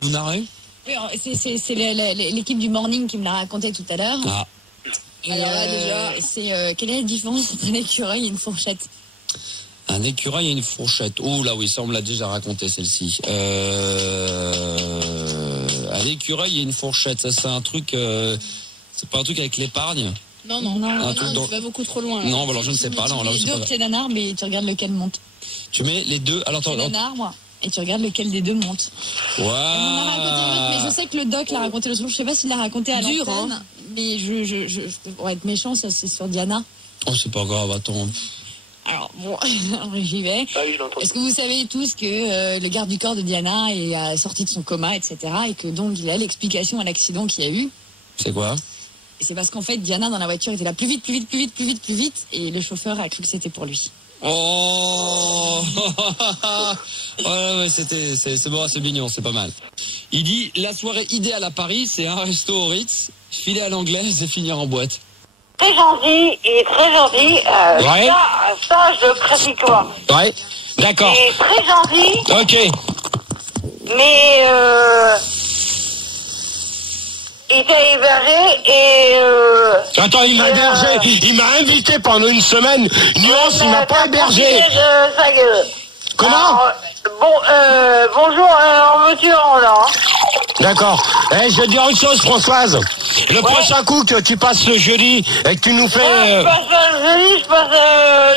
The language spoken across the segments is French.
Vous narrez? Oui, c'est l'équipe du Morning qui me l'a raconté tout à l'heure. Ah. Alors là, déjà, quelle est la différence entre un écureuil et une fourchette? Un écureuil et une fourchette. Oh là oui, ça on me l'a déjà raconté celle-ci. Un écureuil et une fourchette, ça c'est un truc... c'est pas un truc avec l'épargne? Non, tu vas beaucoup trop loin. Là. Non, alors je ne sais pas. Non, tu mets les deux au pied d'un arbre et tu regardes lequel monte. Tu mets les deux... Alors, au pied d'un arbre et tu regardes lequel des deux monte. Ouais. On m'a raconté un truc, mais je sais que le doc l'a raconté le soir. Je sais pas s'il l'a raconté à l'antenne, hein. Mais pour être méchant, ça c'est sur Diana. Oh, c'est pas grave, attends. Alors, bon, j'y vais. Est-ce que vous savez tous que le garde du corps de Diana est sorti de son coma, etc. et que donc il a l'explication à l'accident qu'il y a eu? C'est quoi? Et c'est parce qu'en fait, Diana, dans la voiture, était là plus vite, et le chauffeur a cru que c'était pour lui. Oh ouais, c'est bon, c'est mignon, c'est pas mal. Il dit, la soirée idéale à Paris, c'est un resto au Ritz, filer à l'anglaise et finir en boîte. Très gentil, il est très gentil. Ouais. Ça, je pratique quoi. Ouais, d'accord. Il est très gentil. Ok. Mais il t'a hébergé et Attends, il m'a hébergé. Il m'a invité pendant une semaine. Nuance, il m'a pas hébergé. Sa gueule. Comment? Alors, bonjour, en veux-tu en là. D'accord. Je vais te dire une chose, Françoise. Le prochain coup que tu passes le jeudi et que tu nous fais... Je passe le jeudi, je passe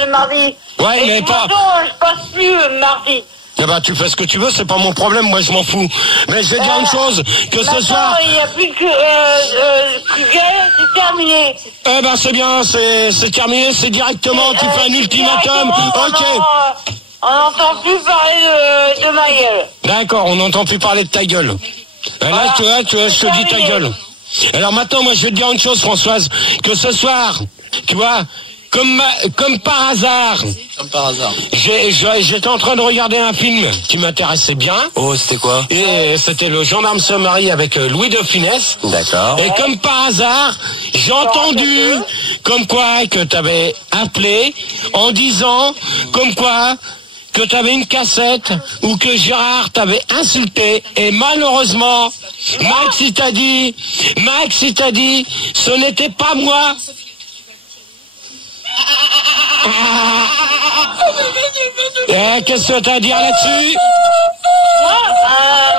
le mardi. Ouais, et mais pas... je passe plus le mardi. Eh ben, tu fais ce que tu veux, c'est pas mon problème, moi je m'en fous. Mais je vais dire une chose, que ce soir... il n'y a plus que gay, c'est terminé. Eh ben, c'est bien, c'est terminé, c'est directement, tu fais un ultimatum. Ok. On n'entend plus parler de ma gueule. D'accord, on n'entend plus parler de ta gueule. Voilà. Là, tu vois, je te dis ta gueule. Alors maintenant, moi, je vais te dire une chose, Françoise, que ce soir, tu vois, comme par hasard. Comme par hasard. J'étais en train de regarder un film qui m'intéressait bien. Oh, c'était quoi? Et c'était le Gendarme se marie avec Louis de Funès. D'accord. Et comme par hasard, j'ai entendu comme quoi que t'avais appelé en disant comme quoi que t'avais une cassette ou que Gérard t'avait insulté. Et malheureusement, Max il t'a dit, ce n'était pas moi. Qu'est-ce que t'as à dire là-dessus?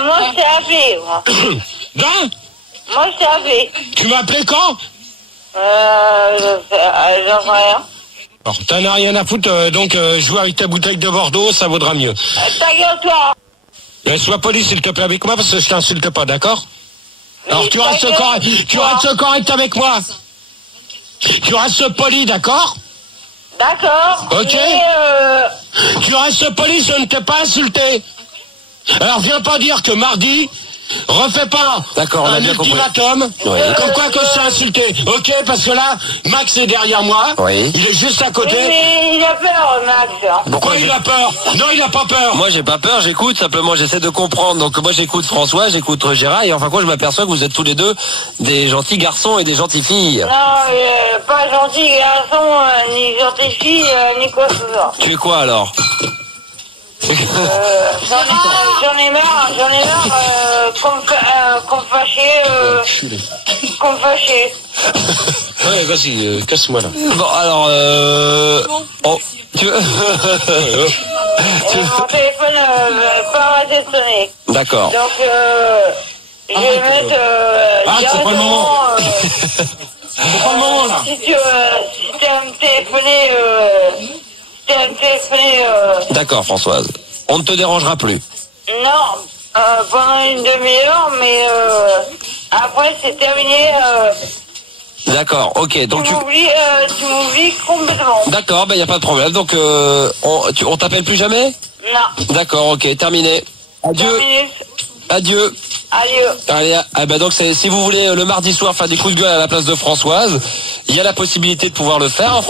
Moi, je t'ai appelé, moi. Ben? Moi, je t'ai appelé. Tu m'as appelé quand? J'en sais rien. Alors, t'en as rien à foutre, donc jouer avec ta bouteille de Bordeaux, ça vaudra mieux. Ta gueule, toi. Sois poli, s'il te plaît, avec moi, parce que je t'insulte pas, d'accord? Alors, tu restes correct avec moi. Tu restes poli, d'accord? D'accord. Ok. Mais Tu restes poli, je ne t'ai pas insulté. Alors, viens pas dire que mardi, refais pas un ultimatum, comme quoi que je t'ai insulté. Ok, parce que là, Max est derrière moi. Oui. Il est juste à côté. mais il a peur, Max. Pourquoi il a peur? Non, il a pas peur. Moi, j'ai pas peur, j'écoute, simplement, j'essaie de comprendre. Donc, moi, j'écoute François, j'écoute Gérard, et enfin, quoi, je m'aperçois que vous êtes tous les deux des gentils garçons et des gentilles filles. Non, pas gentil garçon, ni gentil fille, ni quoi que ce soit. Tu es quoi, alors? J'en ai marre, qu'on me fâcher. Ouais, vas-y, casse-moi là. Bon, alors, oh, tu veux... Mon téléphone pas arrêter de sonner. D'accord. Donc, je vais mettre c'est pas le moment. C'est pas le moment, là. Si tu as me téléphoner, D'accord, Françoise. On ne te dérangera plus. non, pendant une demi-heure, mais après c'est terminé. D'accord, ok. Donc tu m'oublies complètement. D'accord, ben y a pas de problème. Donc on t'appelle plus jamais? Non. D'accord, ok, terminé. Adieu. Terminé. Adieu. Adieu. Allez, donc si vous voulez le mardi soir faire des coups de gueule à la place de Françoise, il y a la possibilité de pouvoir le faire.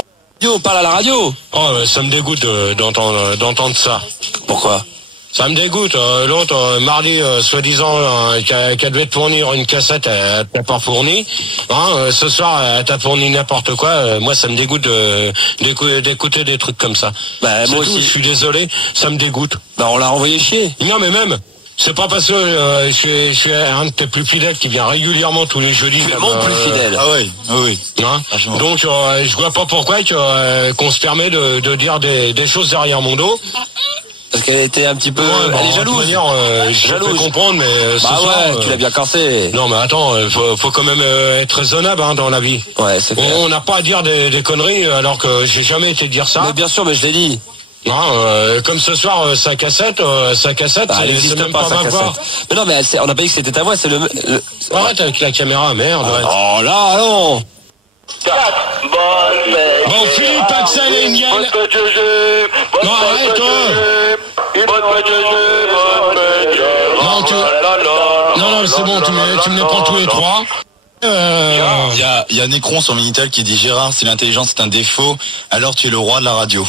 On parle à la radio. Oh, ça me dégoûte d'entendre ça. Pourquoi? Ça me dégoûte. L'autre, mardi, soi-disant, qu'elle devait te fournir une cassette, elle t'a pas fourni. Ce soir, elle t'a fourni n'importe quoi. Moi, ça me dégoûte d'écouter des trucs comme ça. Bah, moi aussi. Je suis désolé, ça me dégoûte. Bah, on l'a renvoyé chier. Non, mais même, C'est pas parce que je suis un de tes plus fidèles qui vient régulièrement tous les jeudis. Tu es mon plus fidèle. Ah oui, oui. Hein, donc je vois pas pourquoi qu'on se permet de dire des choses derrière mon dos. Parce qu'elle était un petit peu... elle est jalouse. Je peux comprendre, mais ce soir... tu l'as bien cassé. Non, mais attends, faut quand même être raisonnable dans la vie. Ouais, c'est clair. On n'a pas à dire des conneries, alors que j'ai jamais été dire ça. Mais bien sûr, mais je l'ai dit. Non, comme ce soir, sa cassette, c'est même pas ma voix. Mais non, mais on n'a pas dit que c'était ta voix, c'est le... Arrête avec la caméra, merde. Oh là, non. Bon, Philippe, Axel et Niel. Non, arrête, Non, c'est bon, tu me les prends tous les trois. Il y a Necron sur Minitel qui dit Gérard, si l'intelligence est un défaut, alors tu es le roi de la radio.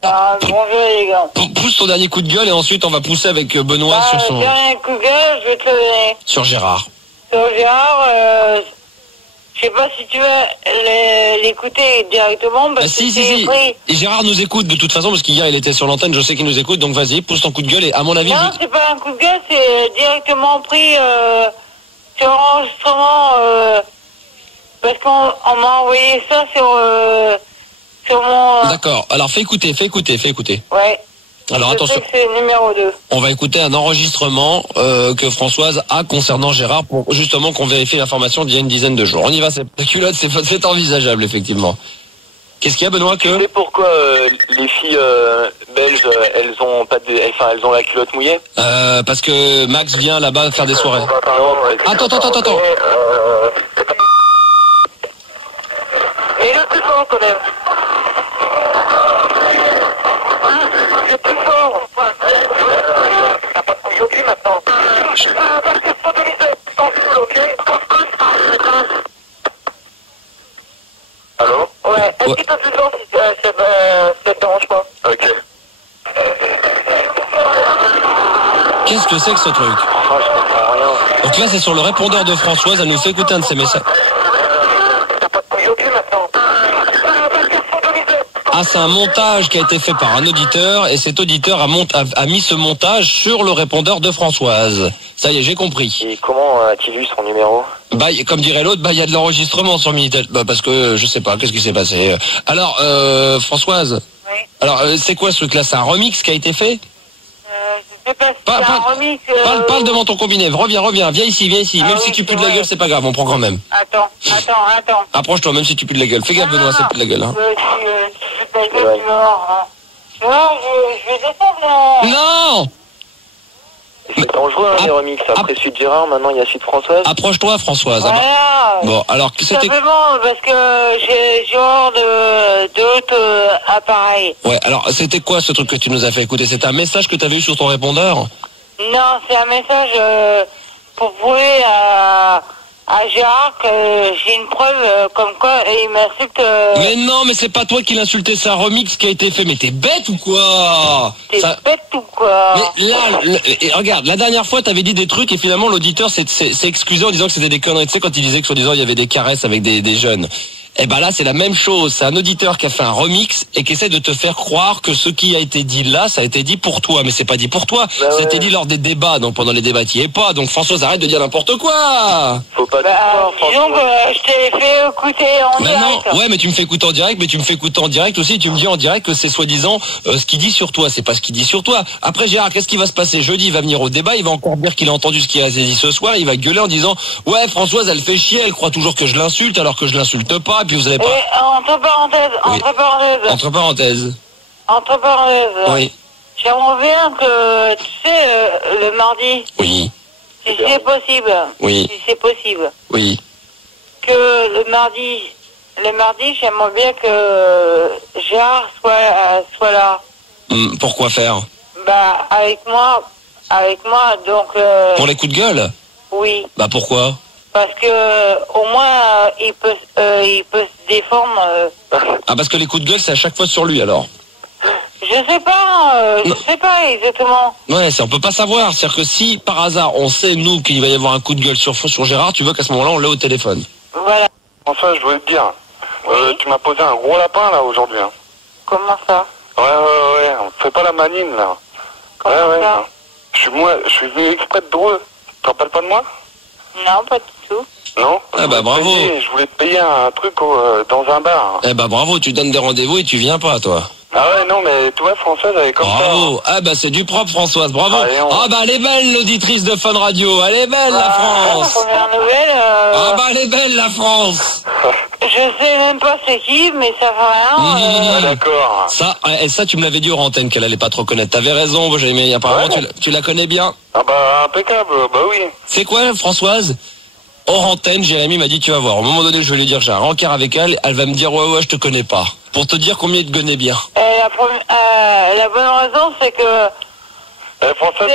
Bonjour les gars. Pousse ton dernier coup de gueule et ensuite on va pousser avec Benoît sur son... Dernier coup de gueule, je vais te le donner. Sur Gérard. Sur Gérard, je sais pas si tu veux l'écouter directement. Parce si. que Et Gérard nous écoute de toute façon parce qu'hier il était sur l'antenne, je sais qu'il nous écoute, donc vas-y, pousse ton coup de gueule et à mon avis... Non, c'est pas un coup de gueule, c'est directement pris sur enregistrement parce qu'on m'a envoyé ça sur mon... D'accord, alors fais écouter. Ouais. Alors attention, c'est le numéro 2. on va écouter un enregistrement que Françoise a concernant Gérard pour justement qu'on vérifie l'information d'il y a une dizaine de jours. On y va, la culotte, c'est envisageable effectivement. Qu'est-ce qu'il y a, Benoît, que... Tu sais pourquoi les filles belges, elles ont la culotte mouillée? Parce que Max vient là-bas faire des soirées. Attends. Et le plus fort quand même. Le plus fort. T'as pas de couille maintenant. Parce que t'en fous, ok? Allô? Ouais, est-ce que t'as plus de temps si ça te dérange pas? Ok. Qu'est-ce que c'est que ce truc? Ah, je comprends rien. Donc là, c'est sur le répondeur de Françoise, elle nous fait écouter un de ses messages. T'as pas de couille maintenant. Ah, c'est un montage qui a été fait par un auditeur et cet auditeur a mis ce montage sur le répondeur de Françoise. Ça y est, j'ai compris. Et comment a-t-il eu son numéro? Comme dirait l'autre, il y a de l'enregistrement sur Minitel. Parce que je sais pas, qu'est-ce qui s'est passé. Alors, Françoise. Oui. Alors, c'est quoi ce truc-là? C'est un remix qui a été fait? Je sais pas si c'est un remix. Parle devant ton combiné. Reviens. Viens ici. Même si tu pues de la gueule, c'est pas grave, on prend quand même. Attends. Approche-toi, même si tu pues de la gueule. Fais gaffe, Benoît, c'est plus de la gueule. Hein. Tu vas voir. Tu vois, je vais descendre. Non! C'est dangereux, les remix. Après Suite Gérard, maintenant il y a Suite Françoise. Approche-toi, Françoise. Voilà. Bon, alors, c'était... Simplement parce que j'ai hors d'autres appareils. Ouais, alors, c'était quoi ce truc que tu nous as fait écouter? C'était un message que tu avais eu sur ton répondeur? Non, c'est un message pour prouver à Gérard que j'ai une preuve comme quoi il m'insulte. Mais non, mais c'est pas toi qui l'insultais, c'est un remix qui a été fait. Mais t'es bête ou quoi? T'es bête ou quoi? Mais là, regarde, la dernière fois t'avais dit des trucs et finalement l'auditeur s'est excusé en disant que c'était des conneries. Tu sais, quand il disait que soi-disant il y avait des caresses avec des jeunes. Eh ben là, c'est la même chose. C'est un auditeur qui a fait un remix et qui essaie de te faire croire que ce qui a été dit là, ça a été dit pour toi. Mais c'est pas dit pour toi. Ça a été dit lors des débats. Donc pendant les débats, tu y es pas. Donc Françoise, arrête de dire n'importe quoi. Faut pas dire ça, disons que je t'ai fait écouter en direct. Non, ouais, mais tu me fais écouter en direct, mais tu me fais écouter en direct aussi. Tu me dis en direct que c'est soi-disant ce qu'il dit sur toi. C'est pas ce qu'il dit sur toi. Après, Gérard, qu'est-ce qui va se passer jeudi? Il va venir au débat. Il va encore dire qu'il a entendu ce qu'il a dit ce soir. Il va gueuler en disant ouais, Françoise, elle fait chier. Elle croit toujours que je l'insulte alors que je l'insulte pas. Et puis vous avez pas. Entre parenthèses. Oui. J'aimerais bien que, tu sais, le mardi. Oui. Si c'est possible. Oui. Si c'est possible. Oui. Que le mardi, j'aimerais bien que Gérard soit là. Pourquoi faire? Avec moi, donc... Pour les coups de gueule? Oui. Pourquoi? Parce que au moins il peut se défendre. Parce que les coups de gueule c'est à chaque fois sur lui alors. Je sais pas exactement. Ouais, on peut pas savoir. C'est-à-dire que si par hasard on sait nous qu'il va y avoir un coup de gueule sur Gérard, tu veux qu'à ce moment-là on l'ait au téléphone. Voilà. Enfin, je voulais te dire, tu m'as posé un gros lapin là aujourd'hui. Hein. Comment ça? Ouais, on fait pas la manine là. Comment ça? Je suis venu exprès de Dreux. Tu te rappelles pas de moi? Non, pas du tout. Non? Ah bah bravo. Je voulais te payer un truc dans un bar. Eh bah bravo, tu donnes des rendez-vous et tu viens pas, toi. Ah ouais, non, mais tu vois, Françoise, elle est comme ça. Bravo. Ah bah c'est du propre, Françoise, bravo. Allez, Ah bah elle est belle, l'auditrice de Fun Radio. Elle est belle, la France. Première nouvelle. Ah bah elle est belle, la France. Je sais même pas c'est qui, mais ça fait rien. Ah, d'accord. Ça, et ça, tu me l'avais dit hors antenne qu'elle allait pas te reconnaître. T'avais raison, mais apparemment tu la connais bien. Ah bah impeccable, bah oui. C'est quoi, Françoise? Hors antenne, Jérémy m'a dit tu vas voir. Au moment donné, je vais lui dire j'ai un rencard avec elle. Elle va me dire ouais, je te connais pas. Pour te dire combien il te connaît bien. La bonne raison, c'est que... Françoise,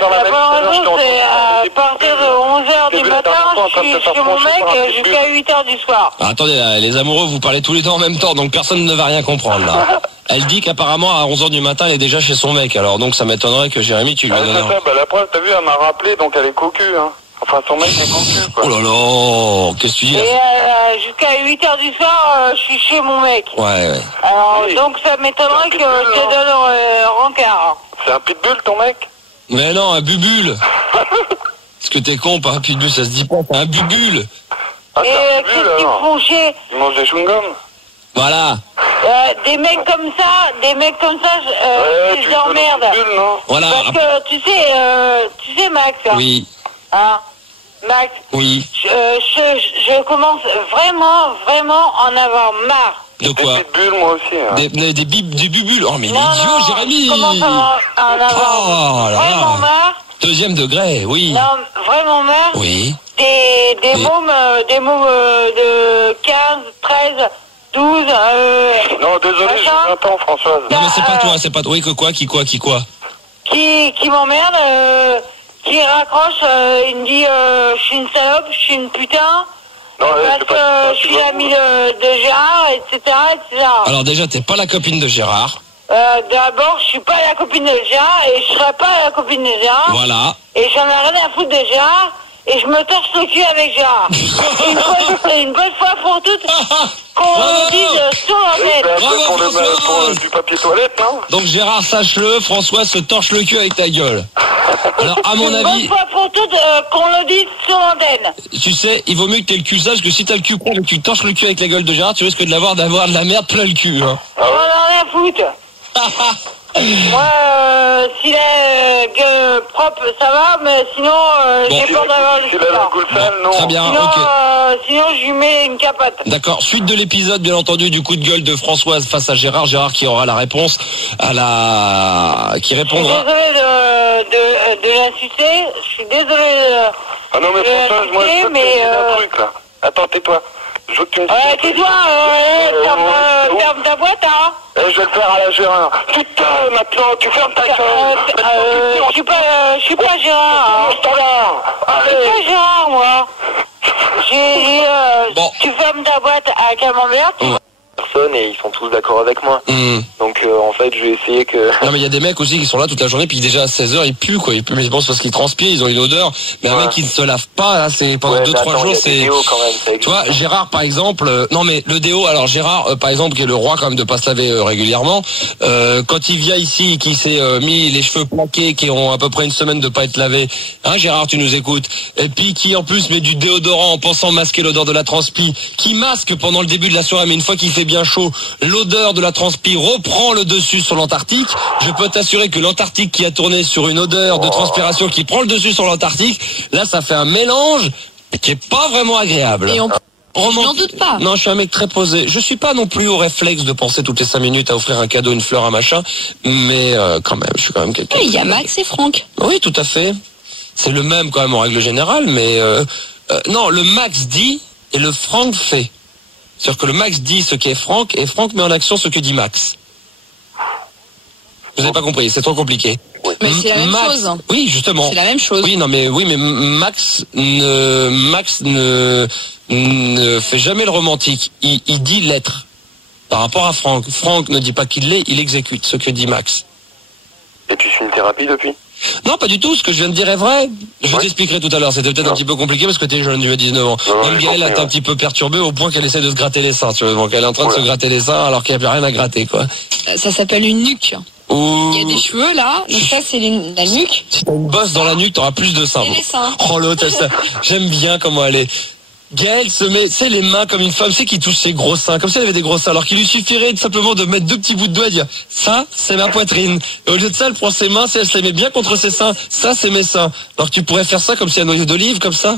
la bonne raison, c'est à partir de 11h du matin, je suis chez mon mec jusqu'à 8h du soir. Ah, attendez, là, les amoureux, vous parlez tous les deux en même temps, donc personne ne va rien comprendre là. Elle dit qu'apparemment à 11h du matin, elle est déjà chez son mec. Alors donc ça m'étonnerait que Jérémy, tu lui donnes. C'est ça, bah la preuve, t'as vu, elle m'a rappelé, donc elle est cocu, hein. Enfin, son mec est cocu, quoi. Oh là là, qu'est-ce que tu dis là? Et jusqu'à 8h du soir, je suis chez mon mec. Ouais. Alors, donc ça m'étonnerait que je te donne rencard. C'est un pitbull, ton mec? Mais non, un bubule. Est-ce que t'es con, pas un pitbull, ça se dit pas, c'est un bubule. Ah, c'est un qu'est-ce pitbull, qu'ils alors. font chier? Ils mangent des chewing-gums? Voilà. Des mecs comme ça, je les emmerde. Voilà. Parce que tu sais Max. Oui. Hein, Max. Oui. Je commence vraiment à en avoir marre. De quoi? Des pitbulls, moi aussi. Hein. Des bubules. Oh mais il est Non, idiot, Jérémy. je commence à en avoir vraiment marre. Deuxième degré, oui. Non, vraiment marre. Oui. Des mômes de 15, 13, 12. Non, désolé, j'ai 20 ans, Françoise. Non mais c'est pas toi, Oui, que quoi, qui quoi? Qui m'emmerde, qui raccroche, il me dit je suis une salope, je suis une putain. Non, parce que je suis l'ami de Gérard, etc. Alors déjà, t'es pas la copine de Gérard. D'abord, je suis pas la copine de Gérard et je serai pas la copine de Gérard. Voilà. Et j'en ai rien à foutre de Gérard et je me torche le cul avec Gérard. une bonne fois pour toutes, qu'on le dise sur l'antenne. Bravo, du papier toilette, hein. Donc Gérard, sache-le, François se torche le cul avec ta gueule. Alors à mon avis... Une bonne fois pour toutes, qu'on le dise sur l'antenne. Tu sais, il vaut mieux que t'aies le cul sage, que si t'as le cul con et que tu torches le cul avec la gueule de Gérard, tu risques d'avoir de la merde plein le cul. Hein. J'en ai rien à foutre. Moi, s'il est propre, ça va, mais sinon, j'ai peur d'avoir le sale, non. Très bien, sinon, ok. Sinon, je lui mets une capote. D'accord. Suite de l'épisode, bien entendu, du coup de gueule de Françoise face à Gérard. Gérard qui aura la réponse qui répondra. Je suis désolé de l'insulter. Je suis désolé Ah non, mais Françoise, moi, je veux te dire un truc, là. Attends, tais-toi. Je veux que tu me dises. Tais-toi, ferme ta boîte, hein. Je vais le faire à la Gérard. Putain, maintenant, tu fermes ta gueule. Je suis pas Gérard. Je suis pas Gérard, moi. Tu fermes ta boîte à Camembert. Personne et ils sont tous d'accord avec moi. Donc en fait je vais essayer que... Non mais il y a des mecs aussi qui sont là toute la journée puis déjà à 16h ils puent quoi, ils puent, mais je pense parce qu'ils transpirent, ils ont une odeur, mais un mec qui ne se lave pas là, c'est pendant 2-3 jours, c'est... Tu vois, Gérard par exemple, non mais le déo, alors Gérard par exemple qui est le roi quand même de pas se laver régulièrement, quand il vient ici, qui s'est mis les cheveux plaqués, qui ont à peu près une semaine de pas être lavé, hein Gérard tu nous écoutes, et puis qui en plus met du déodorant en pensant masquer l'odeur de la transpi, qui masque pendant le début de la soirée, mais une fois qu'il fait bien chaud, l'odeur de la transpi reprend le dessus sur l'Antarctique. Je peux t'assurer que l'Antarctique qui a tourné sur une odeur de transpiration qui prend le dessus sur l'Antarctique, là ça fait un mélange qui est pas vraiment agréable. Et je n'en doute pas. Non, je suis un mec très posé. Je suis pas non plus au réflexe de penser toutes les 5 minutes à offrir un cadeau, une fleur, un machin, mais quand même, je suis quand même quelqu'un. Il y a Max et Franck. Oui, tout à fait. C'est le même quand même en règle générale, mais non, le Max dit et le Franck fait. C'est-à-dire que le Max dit ce qu'est Franck et Franck met en action ce que dit Max. Vous n'avez pas compris, c'est trop compliqué. Mais c'est la même chose. Oui, justement. C'est la même chose. Oui, mais Max ne fait jamais le romantique. Il dit l'être. Par rapport à Franck. Franck ne dit pas qu'il l'est, il exécute ce que dit Max. Et tu suis une thérapie depuis? Non, pas du tout. Ce que je viens de dire est vrai. Je t'expliquerai tout à l'heure. C'était peut-être un petit peu compliqué parce que t'es jeune, tu as 19 ans. Même Gaëlle est un petit peu perturbée au point qu'elle essaie de se gratter les seins. Tu vois, donc elle est en train de se gratter les seins alors qu'il n'y a plus rien à gratter, quoi. Ça s'appelle une nuque. Il y a des cheveux là, donc ça c'est la nuque. Si t'as une bosse dans la nuque, t'auras plus de seins. Et les seins. Oh l'autre, j'aime bien comment elle est. Gaëlle se met, tu sais, les mains comme une femme, tu sais, qui touche ses gros seins, comme si elle avait des gros seins, alors qu'il lui suffirait simplement de mettre 2 petits bouts de doigts et dire, ça, c'est ma poitrine. Et au lieu de ça, elle prend ses mains, elle se les met bien contre ses seins, ça, c'est mes seins. Alors que tu pourrais faire ça comme si un noyau d'olive, comme ça.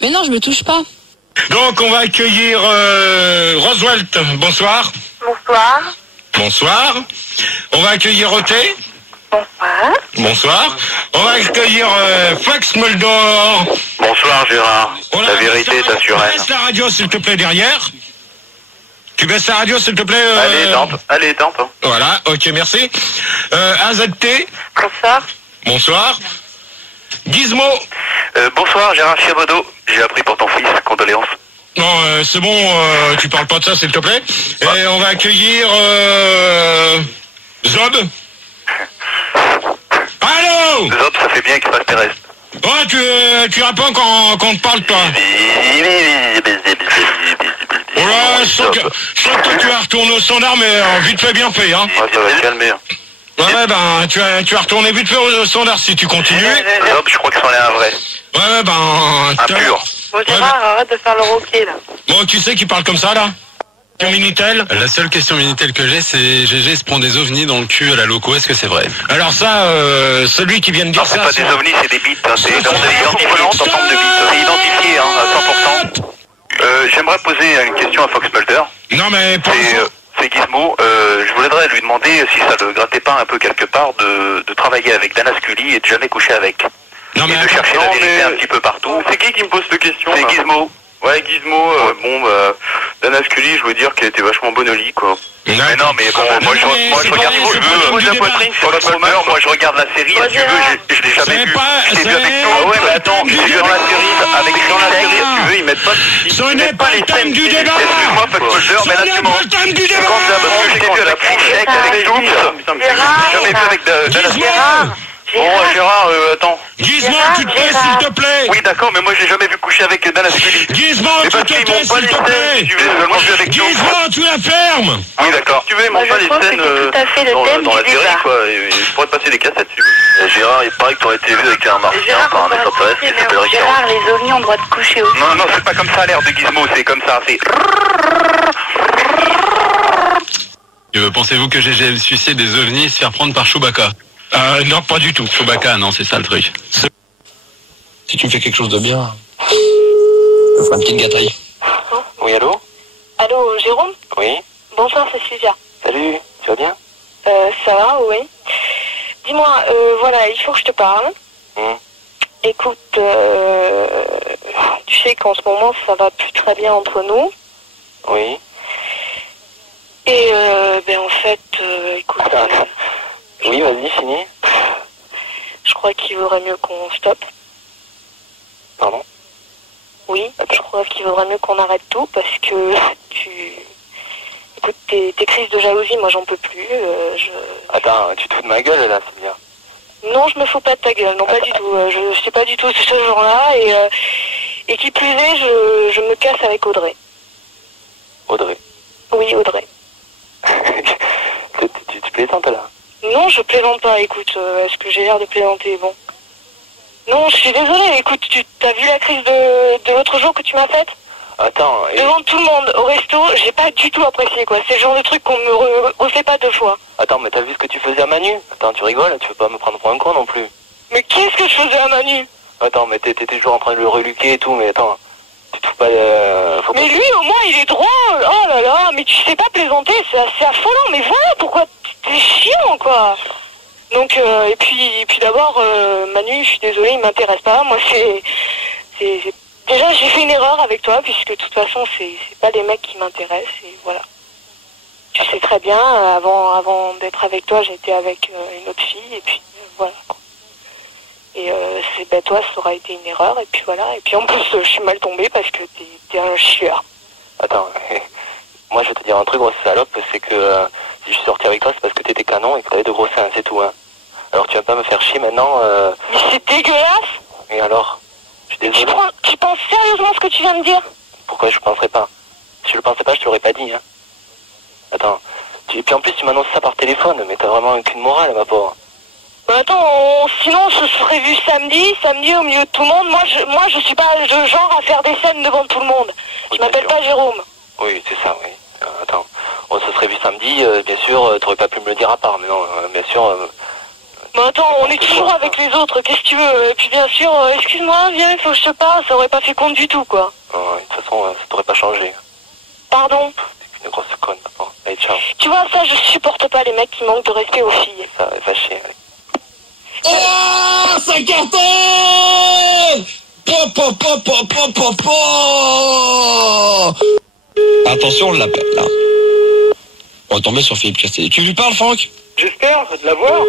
Mais non, je me touche pas. Donc, on va accueillir Roswell. Bonsoir. Bonsoir. Bonsoir. On va accueillir Roté. Bonsoir. Bonsoir. On va accueillir Fox Mulder. Bonsoir Gérard. La vérité est assurée. Tu baisses la radio s'il te plaît derrière. Tu baisses la radio s'il te plaît. Allez, tente. Voilà, ok, merci. AZT. Bonsoir. Bonsoir. Gizmo. Bonsoir Gérard Chiabodo. J'ai appris pour ton fils, condoléances. Non, c'est bon, tu parles pas de ça s'il te plaît. Et on va accueillir Zob. Allô. Zob, ça fait bien extraterrestre. Ouais, tu réponds quand on te parle, toi. Oh là, je sens que tu vas retourner au standard, mais vite fait, bien fait, hein. Ouais, ça va se calmer. Ouais, ben, tu vas retourner vite fait au standard si tu continues. Zob, je crois que c'en est un vrai. Ouais, ben... Un pur. Bon, Gérard, arrête de faire le roquet, là. Bon, tu sais qui parle comme ça, là? Minitel. La seule question Minitel que j'ai, c'est GG se prend des ovnis dans le cul à la loco, est-ce que c'est vrai? Alors ça, celui qui vient de dire Non, c'est ça... pas des ovnis, c'est des bits. C'est identifié en forme de bits. C'est identifié, à 100%. J'aimerais poser une question à Fox Mulder. Non, mais... C'est Gizmo. Je voudrais lui demander si ça le grattait pas un peu quelque part de travailler avec Dana Scully et de jamais coucher avec. Non, mais et de chercher la vérité un petit peu partout. C'est qui me pose cette question? C'est Gizmo. Ouais, Gizmo, Dana Scully, je veux dire qu'elle était vachement bonne au lit, quoi. Mais non, mais bon, moi je regarde, si tu veux, la poitrine, c'est pas trop mal. Moi je regarde la série, si tu veux, je l'ai jamais vu. Je l'ai vu avec toi. Ah ouais, mais attends, je l'ai vu dans la série, dans la série, si tu veux, ils mettent pas... Ce n'est pas le thème du débat. Excuse-moi, Fox Mulder, mais là tu mens. Ce n'est pas le thème du débat. Quand je t'ai vu à la Frichec avec Dooms, je l'ai jamais vu avec Dana Scully. Bon, Gérard, attends. Gizmo, tu te plais, s'il te plaît. Oui, d'accord, mais moi j'ai jamais vu coucher avec Dana Scully. Gizmo, tu te plais, s'il te plaît. Gizmo, tu la fermes. Oui, d'accord. Tu veux, ils m'ont pas les scènes dans la série, quoi. Je pourrais te passer des cassettes, si tu veux. Gérard, il paraît que t'aurais été vu avec un martien par un extraterrestre qui s'appelle Richard. Gérard, les ovnis ont le droit de coucher aussi. Non, c'est pas comme ça à l'air de Gizmo, c'est comme ça, c'est... Pensez-vous que GG aime sucer des ovnis et se faire prendre par Chewbacca? Non, pas du tout. Chewbacca, non, c'est ça le truc. Si tu me fais quelque chose de bien, je ferai une petite gâterie. Oui, allô? Allô, Jérôme? Oui. Bonsoir, c'est Sylvia. Salut, tu vas bien? Ça va, oui. Dis-moi, voilà, il faut que je te parle. Écoute, tu sais qu'en ce moment, ça va plus très bien entre nous. Oui. Et, en fait, écoute... Oui, vas-y, finis. Je crois qu'il vaudrait mieux qu'on stoppe. Pardon? Oui, je crois qu'il vaudrait mieux qu'on arrête tout parce que Écoute, tes crises de jalousie, moi j'en peux plus. Attends, tu te fous de ma gueule là, c'est bien. Non, je me fous pas de ta gueule, non, pas du tout. Je sais pas du tout ce jour-là et qui plus est, je me casse avec Audrey. Audrey? Oui, Audrey. Tu plaisantes là? Non, je plaisante pas, écoute, est-ce que j'ai l'air de plaisanter? Bon. Non, je suis désolée, écoute, t'as vu la crise de l'autre jour que tu m'as faite? Attends... Devant tout le monde, au resto, j'ai pas du tout apprécié, quoi. C'est le genre de truc qu'on me refait pas 2 fois. Attends, mais t'as vu ce que tu faisais à Manu? Attends, tu rigoles, tu veux pas me prendre pour un con non plus. Mais qu'est-ce que je faisais à Manu? Attends, mais t'étais toujours en train de le reluquer et tout, mais attends... Tu te fous pas... mais lui, au moins, il est drôle. Oh là là, mais tu sais pas plaisanter, c'est assez affolant. Mais voilà, pourquoi t'es chiant, quoi. Donc, et puis d'abord, Manu, je suis désolée, il m'intéresse pas. Moi, déjà, j'ai fait une erreur avec toi, puisque de toute façon, c'est pas les mecs qui m'intéressent, et voilà. Tu sais très bien, avant d'être avec toi, j'étais avec une autre fille, et puis voilà, quoi. Et toi, ça aurait été une erreur, et puis voilà. Et puis en plus, je suis mal tombée parce que t'es un chieur. Attends, moi je vais te dire un truc, grosse salope, c'est que si je suis sorti avec toi, c'est parce que t'étais canon et que t'avais de gros seins, c'est tout, hein. Alors tu vas pas me faire chier maintenant, Mais c'est dégueulasse. Et alors? Je suis désolé. Tu penses sérieusement ce que tu viens de dire? Pourquoi je penserais pas? Si je le pensais pas, je te l'aurais pas dit, hein. Attends, Et puis en plus, tu m'annonces ça par téléphone, mais t'as vraiment aucune morale, ma pauvre. Bah attends, sinon on se serait vu samedi au milieu de tout le monde. Moi je suis pas le genre à faire des scènes devant tout le monde. Je m'appelle pas Jérôme. Oui, c'est ça, oui. Attends, on se serait vu samedi, bien sûr, t'aurais pas pu me le dire à part, mais non, bien sûr... Bah attends, on est toujours avec les autres, qu'est-ce que tu veux? Et puis bien sûr, excuse-moi, viens, il faut que je te parle, ça aurait pas fait compte du tout, quoi. De toute façon, ça t'aurait pas changé. Pardon? T'es une grosse conne, papa. Allez, ciao. Tu vois, ça, je supporte pas les mecs qui manquent de respect aux filles. Ça va chier, allez. Oh, ça cartonne! Attention, on l'appelle, là. On va tomber sur Philippe Castelli. Tu lui parles, Franck? J'espère de l'avoir.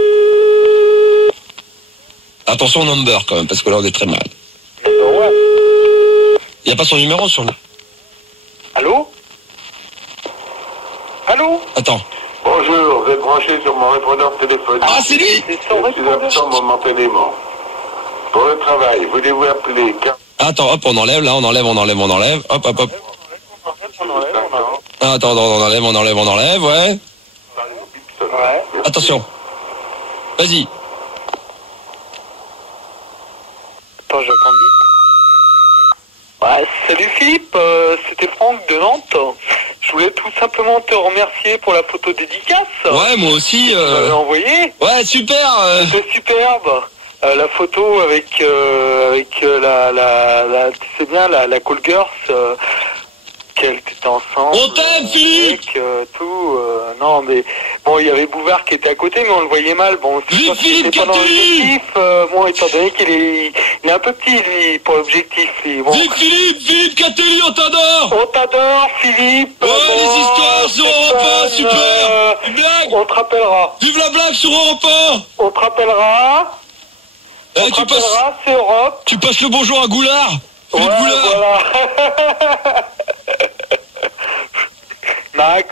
Attention au number, quand même, parce que là, on est très mal. Ouais. Il n'y a pas son numéro sur le... Allô? Allô? Attends. Bonjour, vous êtes branché sur mon répondeur téléphonique. Ah, c'est lui! C'est son Je suis absent momentanément. Pour le travail, voulez-vous appeler... Attends, hop, on enlève, là, on enlève. Hop. Attends, on enlève, ouais. Ouais. Attention. Vas-y. Attends, j'attends. Ouais, salut Philippe, c'était Franck de Nantes. Je voulais tout simplement te remercier pour la photo dédicace. Ouais, moi aussi. Tu m'avais envoyé. Ouais, super. C'était superbe. La photo avec la tu sais bien la Cool Girls qu'elle était ensemble. On t'aime, Philippe. Tout. Non mais bon, il y avait Bouvard qui était à côté, mais on le voyait mal. Bon, Vive Philippe pas dans Castelli. l'objectif. Bon, étant donné qu'il est un peu petit lui pour l'objectif. Bon. Vive Philippe Castelli, on t'adore. On t'adore, Philippe. Ouais, les histoires sur Europe 1, super. Une blague. On te rappellera. Vive la blague sur Europe 1. On te rappellera. Eh, c'est Europe. tu passes le bonjour à Goulard. Philippe Ouais, Goulard. voilà. Max.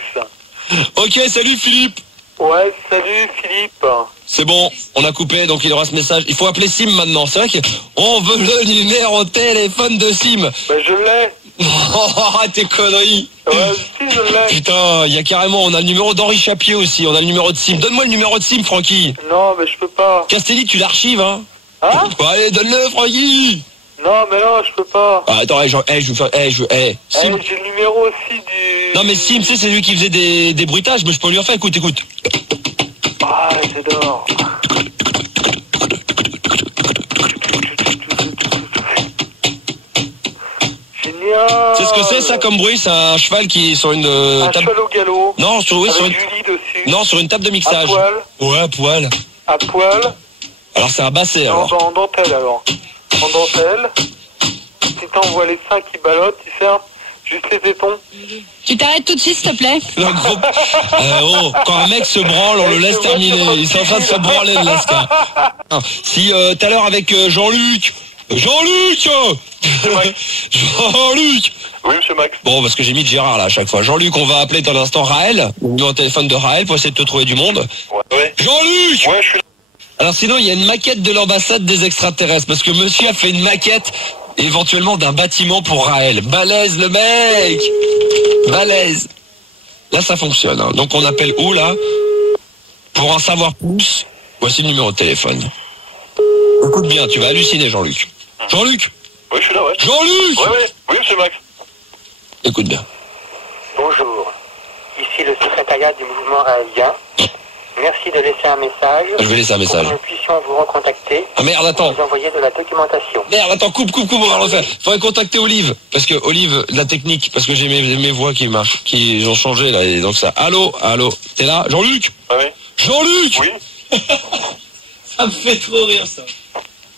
Ok, salut Philippe. Ouais, salut Philippe. C'est bon, on a coupé, donc il aura ce message. Il faut appeler Sim maintenant. C'est vrai qu'on veut le numéro de téléphone de Sim. Ben je l'ai. Oh, arrête tes conneries. Ouais, si je l'ai. Putain, il y a carrément, on a le numéro d'Henri Chapier aussi, on a le numéro de Sim. Donne-moi le numéro de Sim, Francky. Non, mais je peux pas. Castelli, tu l'archives, hein? Hein? Bah, allez, donne-le, Francky. Non, mais non, je peux pas. Ah, attends, Sim. J'ai le numéro aussi du... Non, mais Sim, c'est lui qui faisait des bruitages, mais je peux lui en faire, écoute. Ah, j'adore. Génial. C'est ce que c'est, ça, comme bruit? C'est un cheval qui est sur une table... cheval au galop. Non, sur une... Julie dessus. Non, sur une table de mixage. À poil. Ouais, à poil. À poil. Alors, c'est un basset, alors. En dentelle, alors. En dentelle. Si t'envoies les seins qui ballottent, tu sais, juste les tétons. Tu t'arrêtes tout de suite, s'il te plaît? Quand un mec se branle, on le laisse terminer. Il est en train de se branler, le lascar. Si, tout à l'heure, avec Jean-Luc. Jean-Luc. Oui, monsieur Max. Bon, parce que j'ai mis Gérard, là, à chaque fois. Jean-Luc, on va appeler dans l'instant Raël. Dans le téléphone de Raël pour essayer de te trouver du monde. Ouais. Jean-Luc. Ouais, je suis là. Alors sinon, il y a une maquette de l'ambassade des extraterrestres, parce que monsieur a fait une maquette, éventuellement, d'un bâtiment pour Raël. Balèze, le mec. Balèze. Là, ça fonctionne, hein. Donc, on appelle où, là? Pour en savoir plus, voici le numéro de téléphone. Écoute bien, tu vas halluciner, Jean-Luc. Jean-Luc. Oui, je suis là, ouais. Jean-Luc. Oui, monsieur Max. Écoute bien. Bonjour, ici le secrétariat du mouvement raélien. Merci de laisser un message. Je vais laisser un message. Pour que nous puissions vous recontacter. Ah merde, attends. Vous envoyer de la documentation. Merde, attends, coupe, on va le refaire. Faudrait contacter Olive. Parce que Olive, la technique, parce que j'ai mes voix qui marchent, qui ont changé là, et donc ça. Allô, t'es là? Jean-Luc? Oui. Jean-Luc? Oui. Ça me fait trop rire, ça.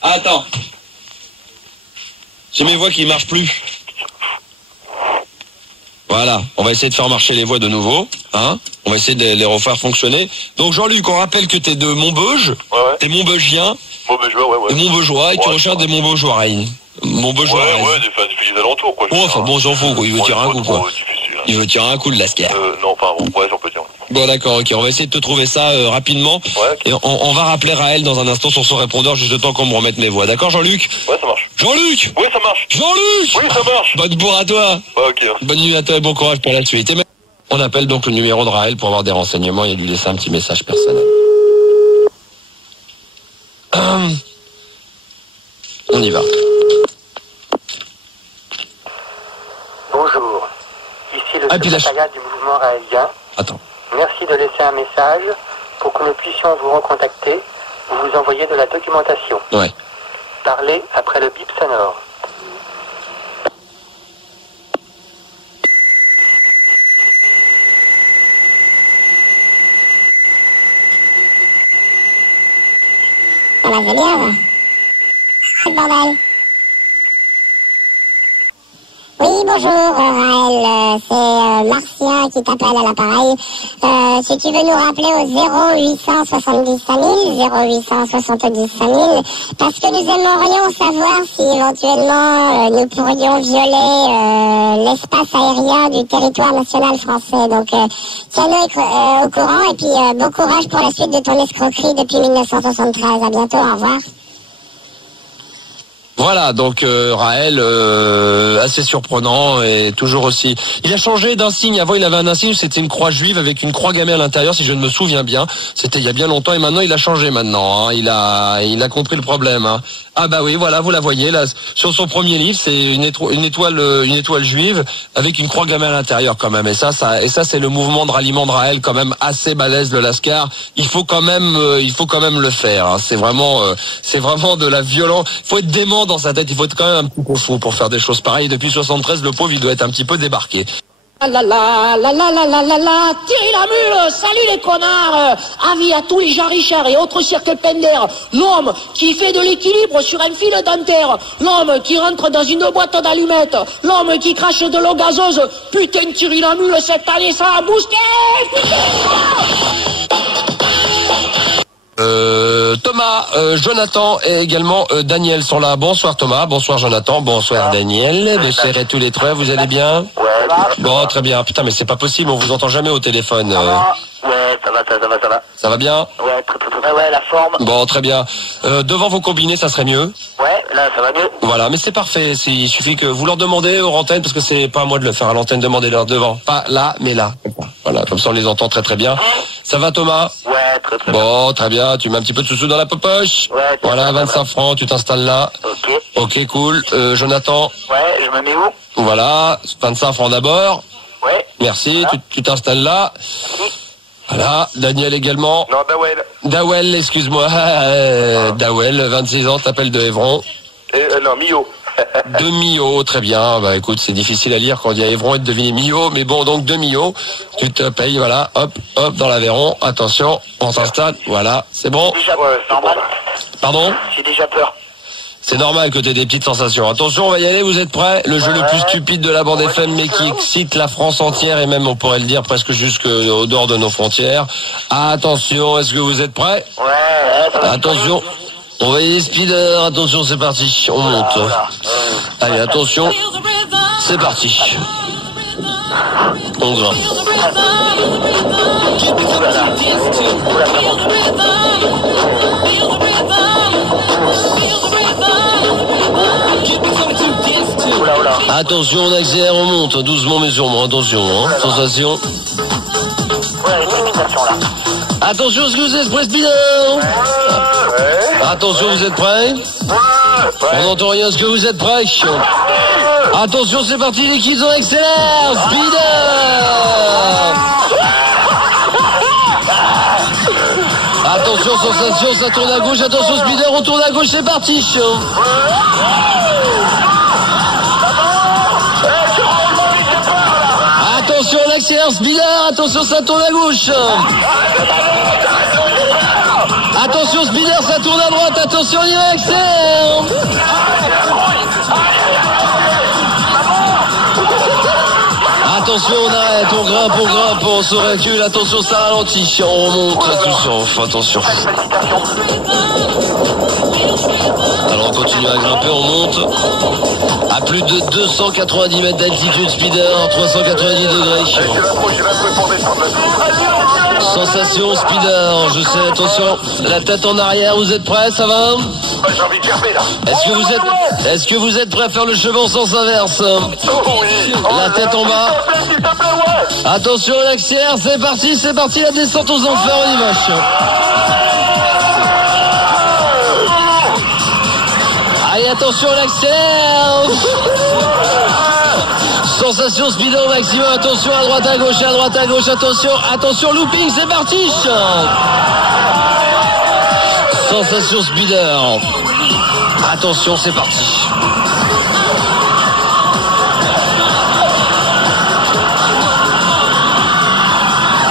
Attends. J'ai mes voix qui marchent plus. Voilà, on va essayer de faire marcher les voix de nouveau, hein. On va essayer de les refaire fonctionner. Donc Jean-Luc, on rappelle que t'es de Montbeuge, t'es Montbeugien, ouais. de Montbeugeois, et tu recherches des Montbeugeois. Montbeugeois. Ouais, depuis les alentours, quoi. Bon, enfin, bon, on s'en fout, quoi. Il veut tirer un coup, quoi. Il veut tirer un coup de lascar. Non, enfin, bon, ouais, j'en peux dire. Bon, d'accord, ok. On va essayer de te trouver ça rapidement. Ouais, okay. Et on va rappeler Raël dans un instant sur son répondeur, juste le temps qu'on me remette mes voix. D'accord, Jean-Luc? Ouais, ça marche. Jean-Luc! Oui, ça marche. Jean-Luc! Oui, ça marche. Bonne bourre à toi. Ouais, ok. Bonne nuit à toi et bon courage pour la suite. On appelle donc le numéro de Raël pour avoir des renseignements et lui laisser un petit message personnel. On y va. Bonjour. Ici le secrétariat du mouvement raélien. Attends. Merci de laisser un message pour que nous puissions vous recontacter ou vous envoyer de la documentation. Ouais. Parlez après le bip sonore. Ça va, c'est bien, ça. C'est le bordel. Oui, bonjour, Raël, c'est Martien qui t'appelle à l'appareil. Si tu veux nous rappeler au 0870 5000, 0870 5000, parce que nous aimerions savoir si éventuellement nous pourrions violer l'espace aérien du territoire national français. Donc, tiens-nous au courant et puis bon courage pour la suite de ton escroquerie depuis 1973. À bientôt, au revoir. Voilà, donc Raël, assez surprenant et toujours aussi... Il a changé d'insigne. Avant, il avait un insigne, c'était une croix juive avec une croix gammée à l'intérieur, si je ne me souviens bien. C'était il y a bien longtemps et maintenant, il a changé maintenant. Hein. Il a compris le problème. Hein. Ah bah oui, voilà, vous la voyez là. Sur son premier livre, c'est une étoile juive avec une croix gammée à l'intérieur quand même. Et ça, c'est le mouvement de ralliement de Raël quand même assez balèze de Lascar. Il faut quand même le faire. Hein. C'est vraiment de la violence. Il faut être dément dans sa tête, il faut être quand même un petit peu fou pour faire des choses pareilles. Depuis 73, le pauvre, il doit être un petit peu débarqué. La la la la la la la la la, tirez la mule, salut les connards, avis à tous les Jean Richard et autres cirques Pender, l'homme qui fait de l'équilibre sur un fil dentaire, l'homme qui rentre dans une boîte d'allumettes, l'homme qui crache de l'eau gazeuse, putain tirez la mule cette année ça a boosté, Thomas, Jonathan et également Daniel sont là. Bonsoir Thomas, bonsoir Jonathan, bonsoir Daniel, bonsoir à tous les trois, vous allez bien? Ouais. Bon, très bien. Putain, mais c'est pas possible, on vous entend jamais au téléphone. Ouais, ça va. Ça va bien? Ouais, très. Ouais, la forme. Bon, très bien. Devant vos combinés, ça serait mieux? Ouais, là, ça va mieux. Voilà, mais c'est parfait. Il suffit que vous leur demandez aux antennes, parce que c'est pas à moi de le faire à l'antenne, demandez-leur devant. Pas là, mais là. Voilà, comme ça on les entend très très bien. Ça va Thomas? Ouais, très bien. Bon, très bien. Tu mets un petit peu de sous dans la poche? Ouais. Voilà, 25 francs, tu t'installes là. Ok, cool. Jonathan? Ouais, je me mets où? Voilà, 25 francs d'abord. Ouais. Merci, voilà. Tu t'installes là. Voilà, Daniel également. Non, Dawel, excuse-moi. Dawel, 26 ans, t'appelles de Évron. Non, Millau. De Millau, très bien. Bah écoute, c'est difficile à lire quand il y a Évron et de deviner Millau, mais bon, donc de Millau, tu te payes, voilà, hop, dans l'Aveyron. Attention, on s'installe, voilà, c'est bon. C'est normal. Pardon? J'ai déjà peur. C'est normal que tu aies des petites sensations. Attention, on va y aller, vous êtes prêts? Le jeu le plus stupide de la bande FM, mais qui excite la France entière, et même, on pourrait le dire, presque jusqu'au dehors de nos frontières. Attention, est-ce que vous êtes prêts? Ouais. Attention, on va y aller, Speeder. Attention, c'est parti, on monte. Allez, attention, c'est parti. On grimpe. Attention, on accélère, on monte, doucement mais sûrement, attention, hein, sensation. Attention, est-ce que vous êtes prêts, Speeder? Attention, vous êtes prêts? On n'entend rien, est-ce que vous êtes prêts? Attention, c'est parti, les kids, on accélère, Speeder! Attention, sensation, ça tourne à gauche, attention, Speeder, on tourne à gauche, c'est parti! Attention, on accélère, Speeder, attention, ça tourne à gauche. Attention, Speeder, ça tourne à droite, attention, on y va, accélère. Attention, on arrête, on grimpe, on se recule, attention, ça ralentit, on remonte, attention. Alors On continue à grimper, on monte à plus de 290 mètres d'altitude, Speeder, 390 degrés. Sensation, Speeder, je sais, attention, la tête en arrière, vous êtes prêts, ça va? J'ai envie de gerber là. Est-ce que vous êtes prêts à faire le chemin en sens inverse? La tête en bas. Attention, on accélère, c'est parti, la descente aux enfers, on y va. Allez, attention, on accélère. Sensation Speeder au maximum, attention à droite à gauche, attention, looping, c'est parti. Sensation Speeder. Attention, c'est parti.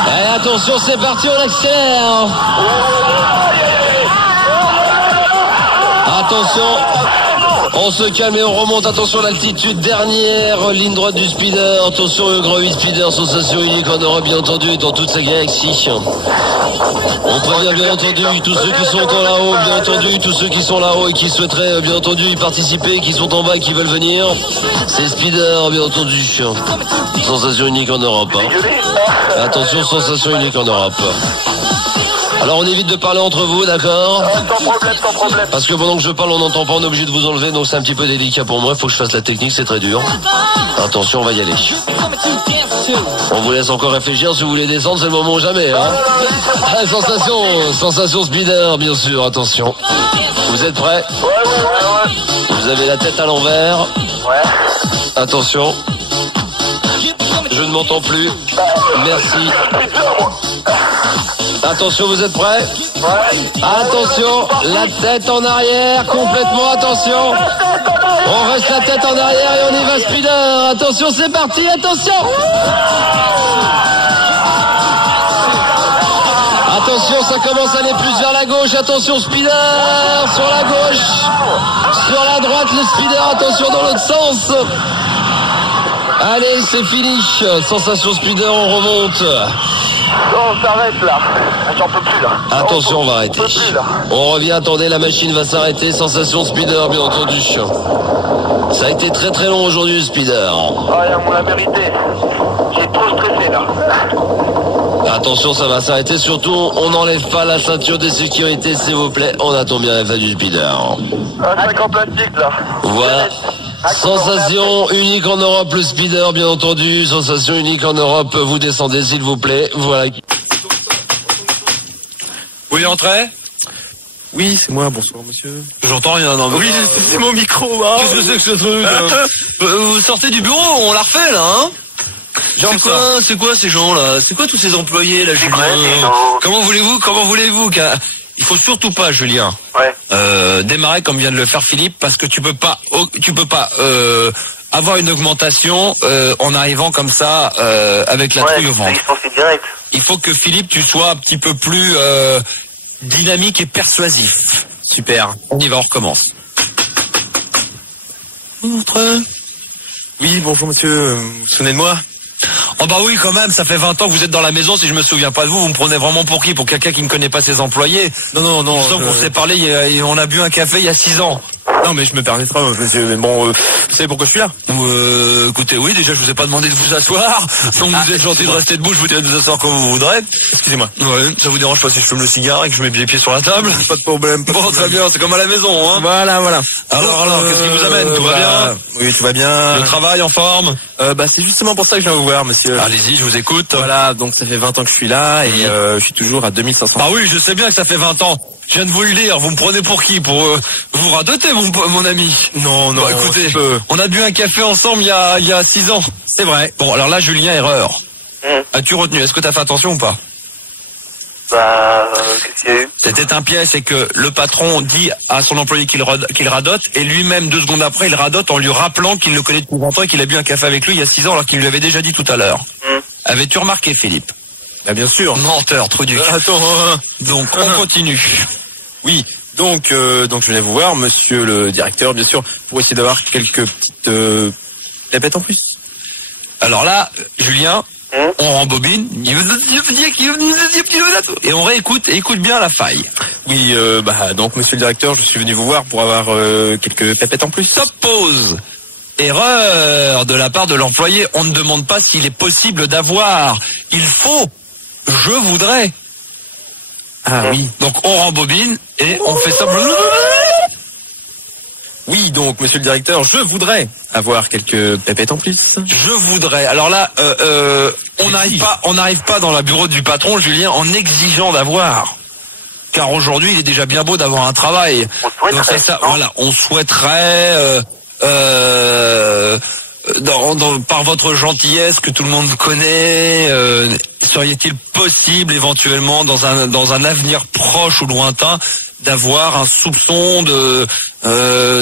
Allez, attention, c'est parti, on accélère. Attention. On se calme et on remonte, attention l'altitude, dernière ligne droite du Speeder, attention le grand 8 Speeder, sensation unique en Europe bien entendu, dans toute sa galaxie. On prévient bien entendu tous ceux qui sont en là-haut, bien entendu, tous ceux qui sont là-haut et qui souhaiteraient bien entendu y participer, qui sont en bas et qui veulent venir, c'est Speeder bien entendu, sensation unique en Europe. Attention, sensation unique en Europe. Alors on évite de parler entre vous, d'accord? Sans problème. Parce que pendant que je parle, on n'entend pas, on est obligé de vous enlever, donc c'est un petit peu délicat pour moi, il faut que je fasse la technique, c'est très dur. Attention, on va y aller. On vous laisse encore réfléchir, si vous voulez descendre, c'est le moment ou jamais, hein. Sensation Speeder, bien sûr, attention. Vous êtes prêts? Ouais. Vous avez la tête à l'envers. Ouais. Attention. Je ne m'entends plus. Merci. Attention, vous êtes prêts? Ouais. Attention, la tête en arrière, complètement, attention. On reste la tête en arrière et on y va, Speeder. Attention, c'est parti, attention. Attention, ça commence à aller plus vers la gauche. Attention, Speeder, sur la gauche. Sur la droite, le Speeder, attention dans l'autre sens. Allez, c'est fini. Sensation Speeder, on remonte. On s'arrête là. J'en peux plus là. Attention, on va arrêter. On revient, attendez, la machine va s'arrêter. Sensation Speeder, bien entendu. Ça a été très très long aujourd'hui, Speeder. On l'a mérité. J'ai trop stressé là. Attention, ça va s'arrêter. Surtout, on n'enlève pas la ceinture de sécurité, s'il vous plaît. On attend bien la fin du Speeder. Un sac en plastique là. Voilà. Sensation unique en Europe, le Speeder, bien entendu. Sensation unique en Europe. Vous descendez, s'il vous plaît. Voilà. Oui, entrez. Oui, c'est moi, bonsoir monsieur. J'entends rien, non. Oui, c'est mon micro, hein. Qu'est-ce que c'est que ce truc Vous sortez du bureau, on l'a refait là, hein. C'est quoi ces gens là? C'est quoi tous ces employés là, Julien? Comment voulez-vous il faut surtout pas, Julien, démarrer comme vient de le faire Philippe, parce que tu peux pas avoir une augmentation en arrivant comme ça avec la trouille au ventre. Il faut que Philippe, tu sois un petit peu plus dynamique et persuasif. Super. On y va, on recommence. Oui, bonjour monsieur, vous vous souvenez de moi? Oh bah oui, quand même, ça fait 20 ans que vous êtes dans la maison, si je me souviens pas de vous, vous me prenez vraiment pour qui? Pour quelqu'un qui ne connaît pas ses employés? Non. On s'est parlé, on a bu un café il y a 6 ans. Non mais je me permettrai, monsieur, mais bon, vous savez pourquoi je suis là? Écoutez, oui, déjà je vous ai pas demandé de vous asseoir, donc vous êtes gentil de rester debout, je vous dirai de vous asseoir quand vous voudrez. Excusez-moi. Ouais, ça vous dérange pas si je fume le cigare et que je mets les pieds sur la table? Pas de problème. Bon, très bien, c'est comme à la maison, hein. Voilà. Alors, qu'est-ce qui vous amène? Tout va bien? Oui, tout va bien. Le travail en forme? C'est justement pour ça que je viens vous voir, monsieur. Allez-y, je vous écoute. Voilà, donc ça fait 20 ans que je suis là et je suis toujours à 2500. Ah oui, je sais bien que ça fait 20 ans. Je viens de vous le dire, vous me prenez pour qui? Pour vous radoter, mon ami? Non. Bah, écoutez, on a bu un café ensemble il y a 6 ans. C'est vrai. Bon, alors là, Julien, erreur. As-tu retenu? Est-ce que t'as fait attention ou pas? Qu'est-ce qu'il y a eu? C'était un piège, c'est que le patron dit à son employé qu'il radote, et lui-même, 2 secondes après, il radote en lui rappelant qu'il le connaît depuis 20 ans et qu'il a bu un café avec lui il y a 6 ans alors qu'il lui avait déjà dit tout à l'heure. Avais-tu remarqué, Philippe? Bah, bien sûr. Menteur, truduc. Attends. Donc, on continue. Oui. Donc je venais vous voir, monsieur le directeur, bien sûr, pour essayer d'avoir quelques petites tapettes en plus. Alors là, Julien, On rembobine. Et on réécoute. Et écoute bien la faille. Oui, donc monsieur le directeur, je suis venu vous voir pour avoir quelques pépettes en plus. Stop, pause. Erreur de la part de l'employé. On ne demande pas s'il est possible d'avoir. Il faut. Je voudrais. Ah oui. Donc on rembobine et on fait ça. Oui, donc monsieur le directeur, je voudrais avoir quelques pépettes en plus. Je voudrais. Alors là, on n'arrive pas dans le bureau du patron, Julien, en exigeant d'avoir. Car aujourd'hui, il est déjà bien beau d'avoir un travail. Donc c'est ça. Voilà, on souhaiterait. Par votre gentillesse que tout le monde connaît, serait-il possible éventuellement dans un avenir proche ou lointain d'avoir un soupçon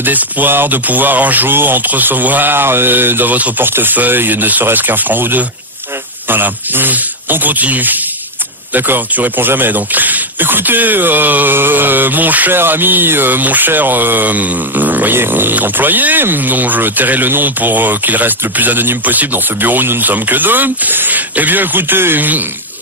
d'espoir de pouvoir un jour entrecevoir dans votre portefeuille ne serait-ce qu'un franc ou deux. Voilà. On continue. D'accord, tu réponds jamais donc. Écoutez, mon cher ami, employé, dont je tairai le nom pour qu'il reste le plus anonyme possible dans ce bureau où nous ne sommes que deux. Eh bien, écoutez,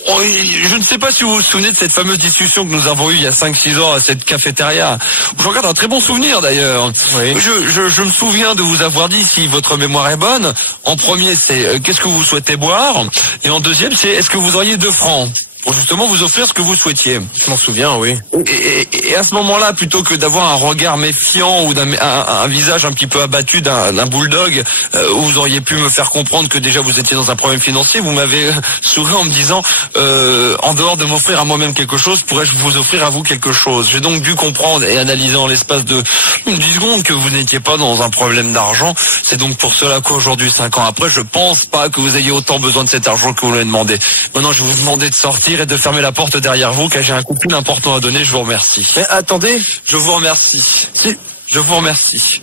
je ne sais pas si vous vous souvenez de cette fameuse discussion que nous avons eue il y a 5-6 ans à cette cafétéria. Je regarde un très bon souvenir d'ailleurs. Oui. Je me souviens de vous avoir dit, si votre mémoire est bonne, en premier c'est qu'est-ce que vous souhaitez boire, et en deuxième c'est est-ce que vous auriez 2 francs pour justement vous offrir ce que vous souhaitiez. Je m'en souviens, oui. Et à ce moment-là, plutôt que d'avoir un regard méfiant ou un visage un petit peu abattu d'un bulldog, où vous auriez pu me faire comprendre que déjà vous étiez dans un problème financier, vous m'avez souri en me disant, en dehors de m'offrir à moi-même quelque chose, pourrais-je vous offrir à vous quelque chose? J'ai donc dû comprendre et analyser en l'espace de 10 secondes que vous n'étiez pas dans un problème d'argent. C'est donc pour cela qu'aujourd'hui, 5 ans après, je pense pas que vous ayez autant besoin de cet argent que vous l'avez demandé. Maintenant, je vais vous demander de sortir et de fermer la porte derrière vous, car j'ai un coup plus important à donner. Je vous remercie. Mais attendez, je vous remercie. Si, je vous remercie.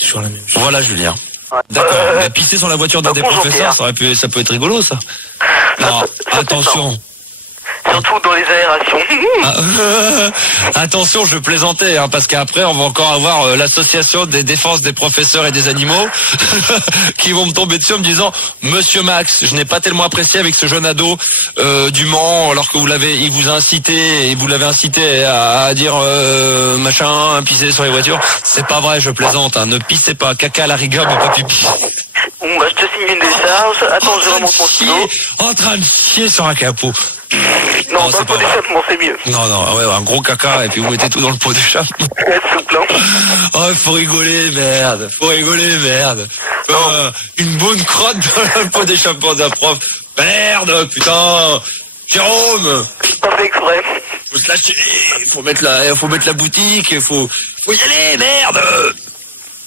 Toujours la même chose. Voilà, Julien. D'accord. Mais pisser sur la voiture d'un des professeurs, ça peut être rigolo, ça. Non, attention. Surtout dans les aérations. Attention, je plaisantais, parce qu'après on va encore avoir l'association des défenses des professeurs et des animaux qui vont me tomber dessus en me disant Monsieur Max, je n'ai pas tellement apprécié avec ce jeune ado du Mans, alors que il vous a incité et vous l'avez incité à dire machin, pisser sur les voitures. C'est pas vrai, je plaisante, ne pissez pas, caca à la rigueur, mais pas pipi. Bon, je te signe une décharge. Attends, je remonte mon stylo. En train de chier sur un capot. Non, dans le pot d'échappement, c'est mieux. Non, ouais, un gros caca, et puis vous mettez tout dans le pot d'échappement. Oh, faut rigoler, merde. Une bonne crotte dans le pot d'échappement d'un prof. Merde, putain. Jérôme. Pas fait exprès. Faut se lâcher, faut mettre la boutique, faut y aller, merde.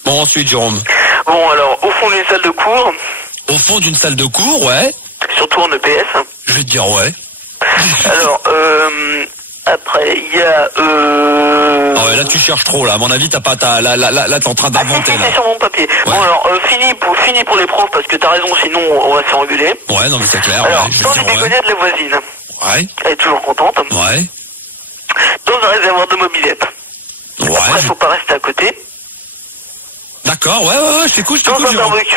Bon, ensuite, Jérôme. Bon, alors, au fond d'une salle de cours. Au fond d'une salle de cours, ouais. Surtout en EPS. Je vais te dire ouais. Alors, après, il y a... Ah ouais, là tu cherches trop, là. À mon avis, là t'es en train d'inventer, là. C'est sur mon papier. Ouais. Bon, alors, fini pour les profs, parce que t'as raison, sinon on va se faire engueuler. Ouais, non mais c'est clair. Alors, ouais, dans les bégonias de la voisine. Ouais. Elle est toujours contente. Ouais. Dans un réservoir de mobilette. Ouais. Après, faut pas rester à côté. D'accord, ouais, je t'écoute. Dans un barbecue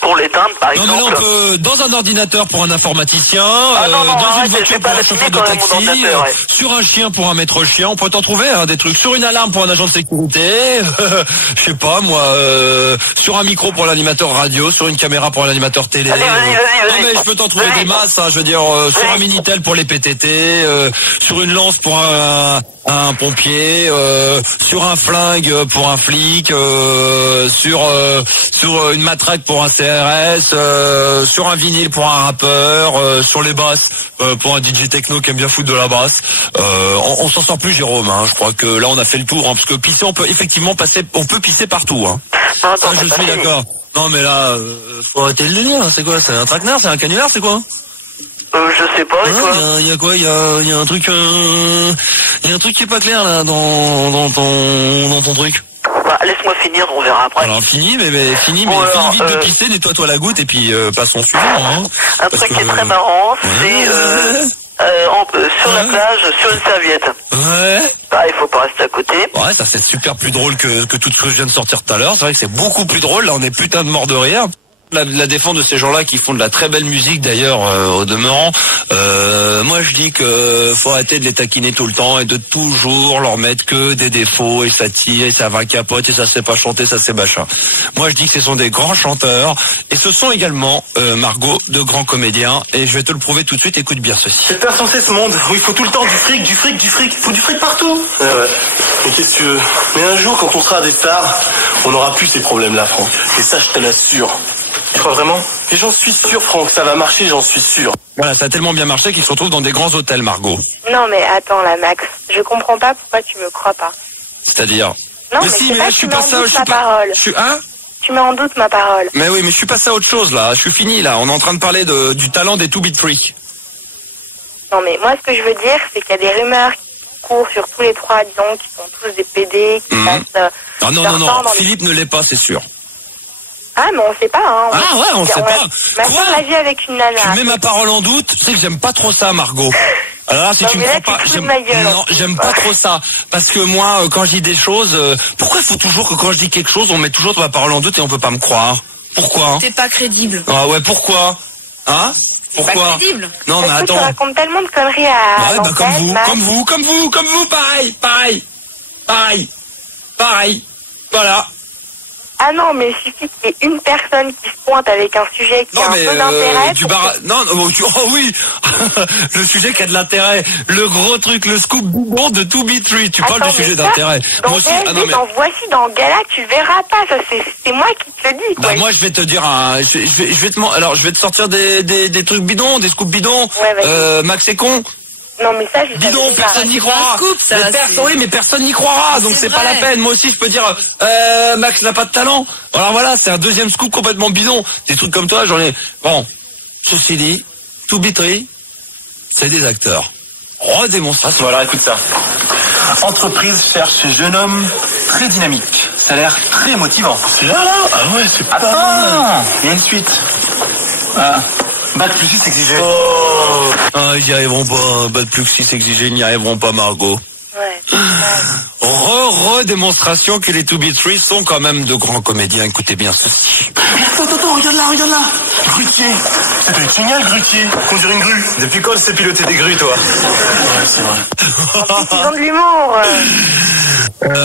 pour l'éteindre, par exemple. Non, mais là, dans un ordinateur pour un informaticien, non, dans une voiture pour un chauffeur de taxi, sur un chien pour un maître chien, on peut t'en trouver, des trucs. Sur une alarme pour un agent de sécurité, je sais pas, moi, sur un micro pour l'animateur radio, sur une caméra pour l'animateur télé. Vas-y. Non, mais je peux t'en trouver des masses, je veux dire, sur un Minitel pour les PTT, sur une lance pour un pompier, sur un flingue pour un flic, sur une matraque pour un CRS, sur un vinyle pour un rappeur, sur les basses pour un DJ techno qui aime bien foutre de la basse. On s'en sort plus, Jérôme. Je crois que là on a fait le tour, parce que pisser, on peut effectivement on peut pisser partout. Ça, je suis d'accord. Non mais là, faut arrêter le délire. C'est quoi? C'est un traquenard? C'est un canular? C'est quoi? Je sais pas. Il y a quoi? Il y a un truc, qui est pas clair là dans ton truc. Bah, laisse-moi finir, on verra après. Alors finis vite de pisser, nettoie-toi la goutte et puis passons au suivant. Un truc qui est très marrant, c'est sur la plage, sur une serviette. Ouais. Bah, il faut pas rester à côté. Ouais, ça c'est super plus drôle que tout ce que je viens de sortir tout à l'heure. C'est vrai que c'est beaucoup plus drôle. Là, on est putain de mort de rire. la défense de ces gens-là qui font de la très belle musique d'ailleurs au demeurant. Moi je dis que faut arrêter de les taquiner tout le temps et de toujours leur mettre que des défauts et ça tire et ça va capote et ça sait pas chanter, ça sait machin. Moi je dis que ce sont des grands chanteurs et ce sont également Margot de grands comédiens et je vais te le prouver tout de suite. Écoute bien ceci. C'est insensé ce monde où il faut tout le temps du fric, du fric, du fric. Il faut du fric partout. Ouais. Mais qu'est-ce que tu veux? Mais un jour quand on sera des stars, on n'aura plus ces problèmes-là, Franck. Et ça je te l'assure. Tu crois vraiment? Et j'en suis sûr, Franck, ça va marcher, j'en suis sûr. Voilà, ça a tellement bien marché qu'ils se retrouvent dans des grands hôtels, Margot. Non mais attends là, Max, je comprends pas pourquoi tu me crois pas. C'est-à-dire? Non mais si, mais là, je suis pas ça, je suis pas... Je suis, hein? Tu mets en doute ma parole. Mais oui, mais je suis passé à autre chose, là. Je suis fini, là. On est en train de parler du talent des 2Beat3. Non mais moi, ce que je veux dire, c'est qu'il y a des rumeurs qui courent sur tous les trois, disons, qui sont tous des PD, qui passent... Ah non, Philippe ne l'est pas, c'est sûr. Ah, mais on sait pas, hein. Ah ouais, on sait pas. Ma soeur l'a vu avec une nana. Tu mets ma parole en doute, tu sais que j'aime pas trop ça, Margot. Alors là, si tu me crois pas, j'aime pas trop ça. Parce que moi, quand je dis des choses, pourquoi il faut toujours que quand je dis quelque chose, on met toujours ma parole en doute et on peut pas me croire? Pourquoi? T'es pas crédible. Ah ouais, pourquoi? Hein? Pourquoi? Pas crédible. Non, mais attends. Tu racontes tellement de conneries à... Ouais, bah comme vous, pareil. Voilà. Ah non, mais il suffit qu'il y ait une personne qui se pointe avec un sujet qui a un peu d'intérêt. Oh oui, le sujet qui a de l'intérêt, le gros truc, le scoop bourbon de 2Beat3. Tu parles du sujet d'intérêt. Moi aussi. Voici dans Gala, tu verras pas. Ça, c'est moi qui te le dis. Quoi. Bah moi, je vais te dire je vais te sortir des trucs bidons, des scoops bidons. Ouais, Max est con. Non mais ça je dis donc, personne n'y croira. Mais personne n'y croira, donc c'est pas la peine. Moi aussi je peux dire Max n'a pas de talent. Alors voilà, c'est un deuxième scoop complètement bidon. Des trucs comme toi, j'en ai. Bon, ceci dit, 2Beat3, c'est des acteurs. Redémonstration. Voilà, écoute ça. Entreprise cherche jeune homme très dynamique. Ça a l'air très motivant. C'est là. Ah ouais, c'est pas mal. Il y a une suite. Bac plus 6 exigé. Ah, ils n'y arriveront pas. Bac plus 6 exigé, ils n'y arriveront pas, Margot. Ouais. Démonstration que les 2Beat3 sont quand même de grands comédiens. Écoutez bien ceci. Attends, regarde là. Grutier. C'est génial, Grutier. Conduire une grue. Depuis quand tu sais piloter des grues, toi? Ouais, c'est vrai. Ils ont de l'humour.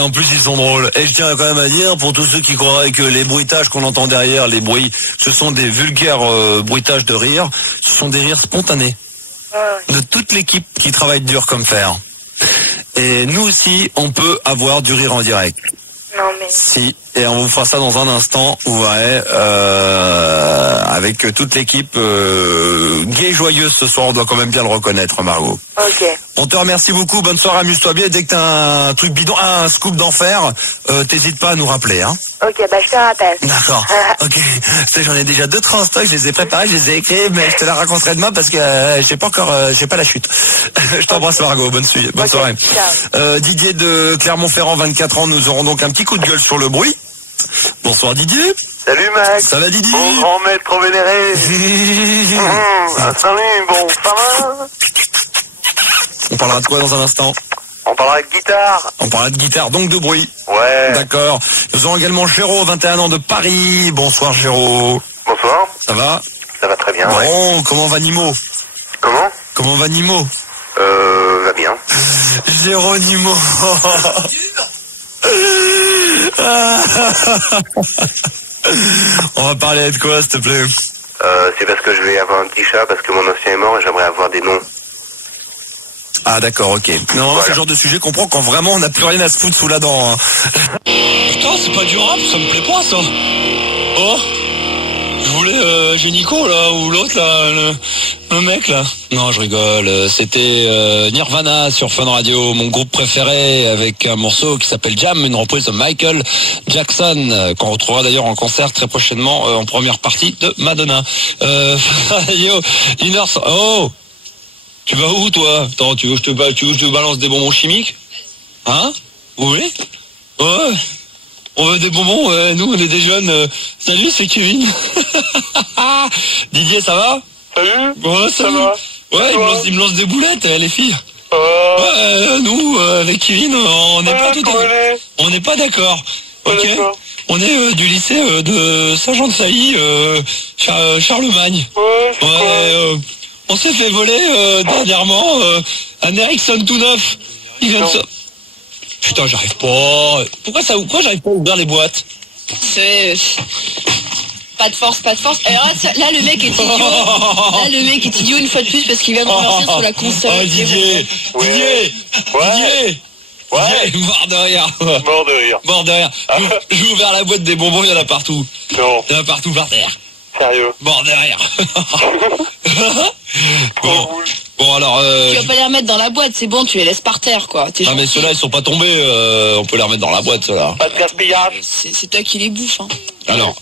En plus, ils sont drôles. Et je tiens quand même à dire, pour tous ceux qui croiraient que les bruitages qu'on entend derrière, les bruits, ce sont des vulgaires bruitages de rire, ce sont des rires spontanés. Ouais. De toute l'équipe qui travaille dur comme fer. Et nous aussi, on peut avoir du rire en direct. Non mais... Si, et on vous fera ça dans un instant, vous verrez, avec toute l'équipe gaie et joyeuse ce soir, on doit quand même bien le reconnaître, Margot. Ok. On te remercie beaucoup, bonne soirée, amuse-toi bien, dès que t'as un truc bidon, un scoop d'enfer, t'hésites pas à nous rappeler, hein. Ok, bah je te rappelle. D'accord, ok. J'en ai déjà 2-3 en stock, je les ai préparés, je les ai écrits, mais je te la raconterai demain parce que j'ai pas la chute. Je t'embrasse, Margot, bonne soirée. Didier de Clermont-Ferrand, 24 ans, nous aurons donc un petit coup de gueule sur le bruit. Bonsoir Didier. Salut Max. Ça va Didier? Mon grand maître vénéré. Salut, bon, ça va? On parlera de quoi dans un instant? On parlera de guitare. On parlera de guitare, donc de bruit. Ouais. D'accord. Nous aurons également Géraud, 21 ans de Paris. Bonsoir Géraud. Bonsoir. Ça va? Ça va très bien, bon, ouais. Comment va Nimo? Comment va Nimo? Va bien. Géronimo. On va parler de quoi, s'il te plaît? C'est parce que je vais avoir un petit chat parce que mon ancien est mort et j'aimerais avoir des noms. Ah d'accord, ok. Non, voilà. C'est le genre de sujet qu'on prend quand vraiment on n'a plus rien à se foutre sous la dent. Hein. Putain, c'est pas durable, ça me plaît pas ça. Oh, je voulais j'ai Nico là, ou l'autre là, le mec là. Non, je rigole, c'était Nirvana sur Fun Radio, mon groupe préféré, avec un morceau qui s'appelle Jam, une reprise de Michael Jackson, qu'on retrouvera d'ailleurs en concert très prochainement en première partie de Madonna. Yo, Iners, oh, tu vas où toi? Attends, tu veux que je te balance des bonbons chimiques? Hein? Vous voulez? Ouais. On veut des bonbons, ouais, nous on est des jeunes. Salut, c'est Kevin. Didier, ça va? Salut. Ouais, ça va. Ouais, il me lance des boulettes, les filles. Ouais, nous, avec Kevin, on n'est pas d'accord. Ok. On est du lycée de Saint-Jean-de-Sailly, Charlemagne. Ouais, on s'est fait voler dernièrement un Ericsson tout neuf. Il vient de ça. Putain, j'arrive pas. Pourquoi j'arrive pas à ouvrir les boîtes? C'est... Pas de force. Alors là, le mec est idiot. Là, le mec est idiot une fois de plus parce qu'il vient de renverser sur la console. Oh, Didier. Mort de rire. J'ai ouvert la boîte des bonbons, il y en a partout. Non. Il y en a partout par terre. Sérieux. Mort de rire. Bon alors... Tu vas pas les remettre dans la boîte, c'est bon, tu les laisses par terre, quoi. Ah mais ceux-là, ils sont pas tombés, on peut les remettre dans la boîte, ceux-là. Pas de gaspillage. C'est toi qui les bouffes, hein. Alors,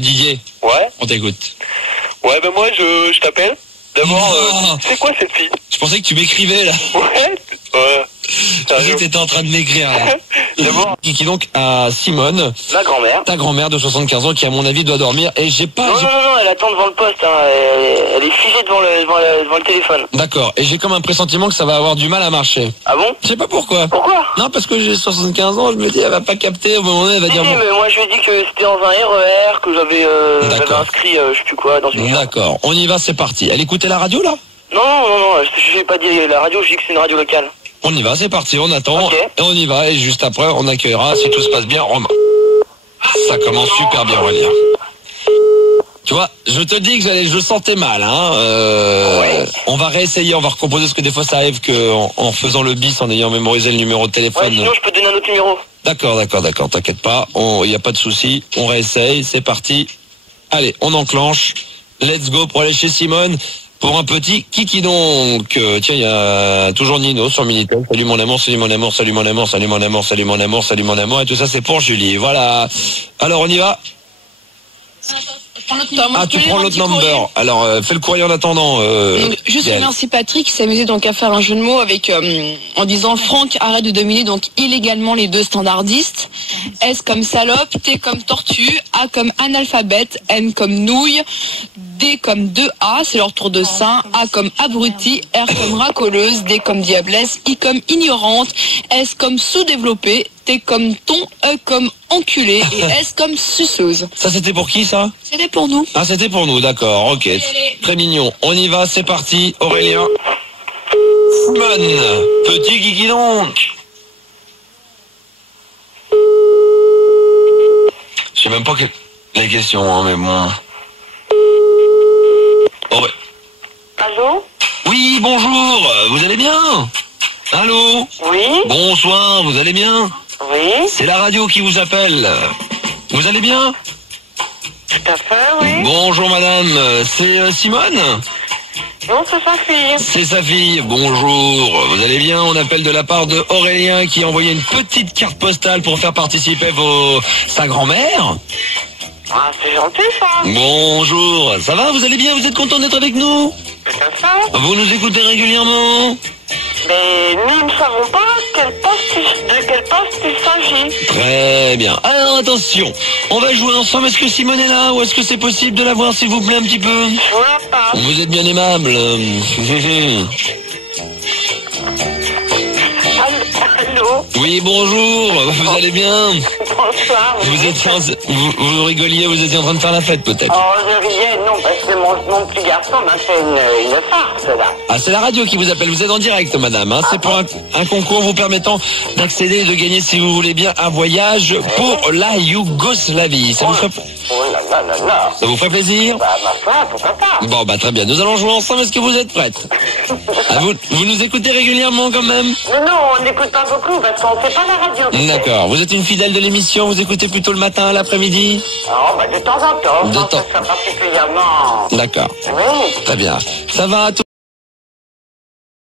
Didier. Ouais. On t'écoute. Ouais, ben moi, je t'appelle. D'abord, c'est quoi cette fille? Je pensais que tu m'écrivais, là. Ouais. Je pensais que t'étais en train de m'écrire, là. D'abord. Qui donc à Simone. La grand-mère. Ta grand-mère de 75 ans qui, à mon avis, doit dormir. Et j'ai pas... Non, elle attend devant le poste, hein. Elle est figée devant le téléphone. D'accord. Et j'ai comme un pressentiment que ça va avoir du mal à marcher. Ah bon? Je sais pas pourquoi. Pourquoi? Non, parce que j'ai 75 ans, je me dis, elle va pas capter, au moment donné, elle va dire... Oui, mais moi, je lui ai dit que c'était dans un RER, que j'avais inscrit, je sais plus quoi, dans une... D'accord. On y va, c'est parti. Elle écoutait la radio, là? Non, je n'ai pas dit la radio, je dis que c'est une radio locale. On y va, c'est parti, on attend, okay. Et on y va, et juste après, on accueillera, si tout se passe bien, Romain. Ça commence super bien, Aurélien. Tu vois, je te dis que je sentais mal, hein. Ouais. On va réessayer, on va recomposer, parce que des fois ça arrive qu'en faisant le bis, en ayant mémorisé le numéro de téléphone... Ouais, sinon je peux te donner un autre numéro. D'accord, t'inquiète pas, il n'y a pas de souci, on réessaye, c'est parti. Allez, on enclenche, let's go pour aller chez Simone. Pour un petit kiki donc. Tiens, il y a toujours Nino sur Minitel. Salut mon amour, salut mon amour, salut mon amour, salut mon amour, salut mon amour, salut mon amour. Et tout ça, c'est pour Julie. Voilà. Alors, on y va. Ah, tu prends l'autre number. Alors, fais le courrier en attendant. Juste remercie Patrick qui s'amusait donc à faire un jeu de mots avec en disant Franck arrête de dominer donc illégalement les deux standardistes. S comme salope, T comme tortue, A comme analphabète, N comme nouille, D comme 2A, c'est leur tour de saint, A comme abruti, R comme racoleuse, D comme diablesse, I comme ignorante, S comme sous-développé, T comme ton, E comme enculé et S comme suceuse. Ça c'était pour qui ça? C'était pour nous. Ah c'était pour nous, d'accord, ok. Très mignon. On y va, c'est parti. Aurélien. Simone. Petit kiki donc. Je sais même pas que les questions, hein, mais bon. Oh ouais. Allô? Oui, bonjour, vous allez bien? Allô? Oui. Bonsoir, vous allez bien? Oui. C'est la radio qui vous appelle. Vous allez bien? Tout à fait, oui. Bonjour madame, c'est Simone? Non, c'est sa fille. C'est sa fille, bonjour. Vous allez bien? On appelle de la part de Aurélien qui a envoyé une petite carte postale pour faire participer sa grand-mère. Ah, c'est gentil ça. Bonjour, ça va? Vous allez bien? Vous êtes content d'être avec nous? Tout à fait. Vous nous écoutez régulièrement? Mais nous ne savons pas de quel poste il s'agit. Très bien. Alors attention, on va jouer ensemble. Est-ce que Simone est là ou est-ce que c'est possible de la voir s'il vous plaît un petit peu? Je vois pas. Vous êtes bien aimable. Allô? Oui, bonjour, vous allez bien? Bonsoir. Vous rigoliez, vous étiez en train de faire la fête peut-être? Oh, je riais, non, parce que mon petit garçon m'a fait une farce, là. Ah, c'est la radio qui vous appelle, vous êtes en direct, madame. Hein. C'est pour un concours vous permettant d'accéder et de gagner, si vous voulez bien, un voyage pour la Yougoslavie. Ça vous ferait... Ça vous ferait plaisir? Bah, ma foi, pourquoi pas? Bon, bah, très bien. Nous allons jouer ensemble. Est-ce que vous êtes prête? Ah, vous nous écoutez régulièrement, quand même? Non, on n'écoute pas beaucoup, parce qu'on fait pas la radio. D'accord. Vous êtes une fidèle de l'émission? Vous écoutez plutôt le matin, l'après-midi? Oh, bah, de temps en temps. De temps. Ça particulièrement. D'accord. Oui. Très bien. Ça va à tout